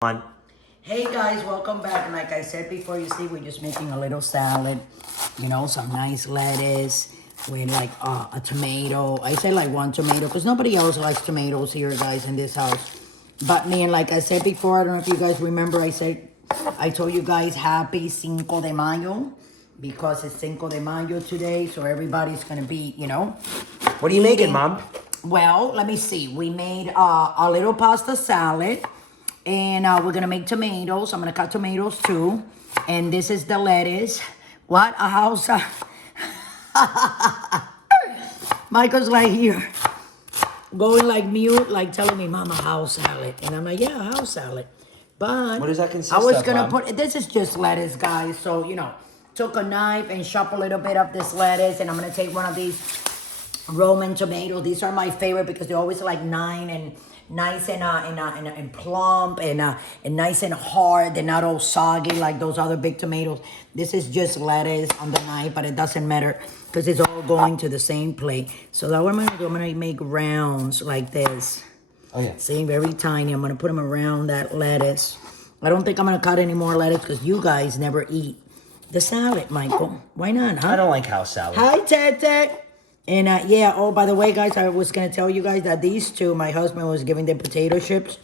On. Hey guys, welcome back. And like I said before, you see, we're just making a little salad. You know, some nice lettuce with like a tomato. I said like one tomato because nobody else likes tomatoes here, guys, in this house. But me, and like I said before, I don't know if you guys remember, I told you guys happy Cinco de Mayo because it's Cinco de Mayo today. So everybody's going to be, you know. What are you making, Mom? Well, let me see. We made a little pasta salad. And we're going to make tomatoes. I'm going to cut tomatoes too. And this is the lettuce. What? A house? Michael's like here. Going like mute, like telling me, Mama, house salad. And I'm like, yeah, house salad. But what does that consist I was of, going to Mom? put, this is just lettuce, guys. So, you know, took a knife and chop a little bit of this lettuce. And I'm going to take one of these Roman tomatoes. These are my favorite because they're always like nice and plump and nice and hard. They're not all soggy like those other big tomatoes. This is just lettuce on the knife, but it doesn't matter because it's all going to the same plate. So that what I'm gonna do, I'm gonna make rounds like this. Oh yeah. See, very tiny. I'm gonna put them around that lettuce. I don't think I'm gonna cut any more lettuce because you guys never eat the salad, Michael. Why not, huh? I don't like house salad. Hi, Tete. And yeah, oh, by the way, guys, I was going to tell you guys that these two, my husband was giving them potato chips,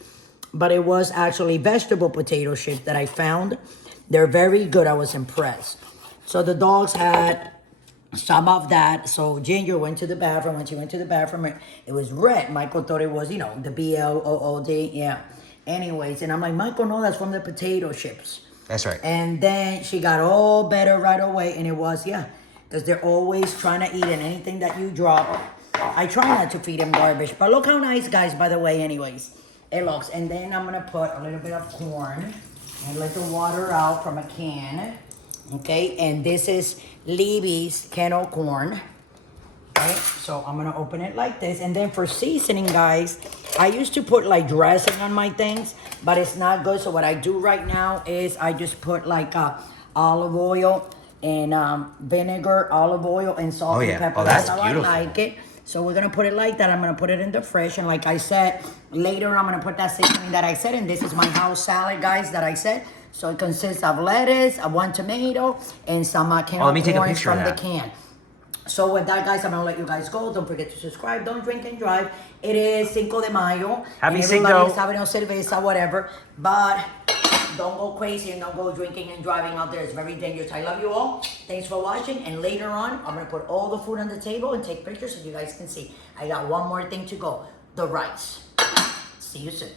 but it was actually vegetable potato chips that I found. They're very good. I was impressed. So the dogs had some of that. So Ginger went to the bathroom. When she went to the bathroom, it was red. Michael thought it was, you know, the BLOOD. Yeah. Anyways, and I'm like, Michael, no, that's from the potato chips. That's right. And then she got all better right away. And it was, yeah. Because they're always trying to eat, and anything that you drop, I try not to feed them garbage. But look how nice, guys, by the way, anyways. It looks. And then I'm going to put a little bit of corn and let the water out from a can. Okay, and this is Libby's kennel corn. Okay, so I'm going to open it like this. And then for seasoning, guys, I used to put like dressing on my things, but it's not good. So what I do right now is I just put like olive oil and vinegar, olive oil, and salt and pepper. Oh, that's how beautiful. I like it. So we're going to put it like that. I'm going to put it in the fridge. And like I said, later I'm going to put that seasoning that I said. And this is my house salad, guys, that I said. So it consists of lettuce, one tomato, and some kennel let me take a corn picture from of the that. can. So with that, guys, I'm going to let you guys go. Don't forget to subscribe. Don't drink and drive. It is Cinco de Mayo. Happy and Cinco. everybody is having a cerveza, whatever. But don't go crazy and don't go drinking and driving out there. It's very dangerous. I love you all. Thanks for watching. And later on, I'm going to put all the food on the table and take pictures so you guys can see. I got one more thing to go. The rice. See you soon.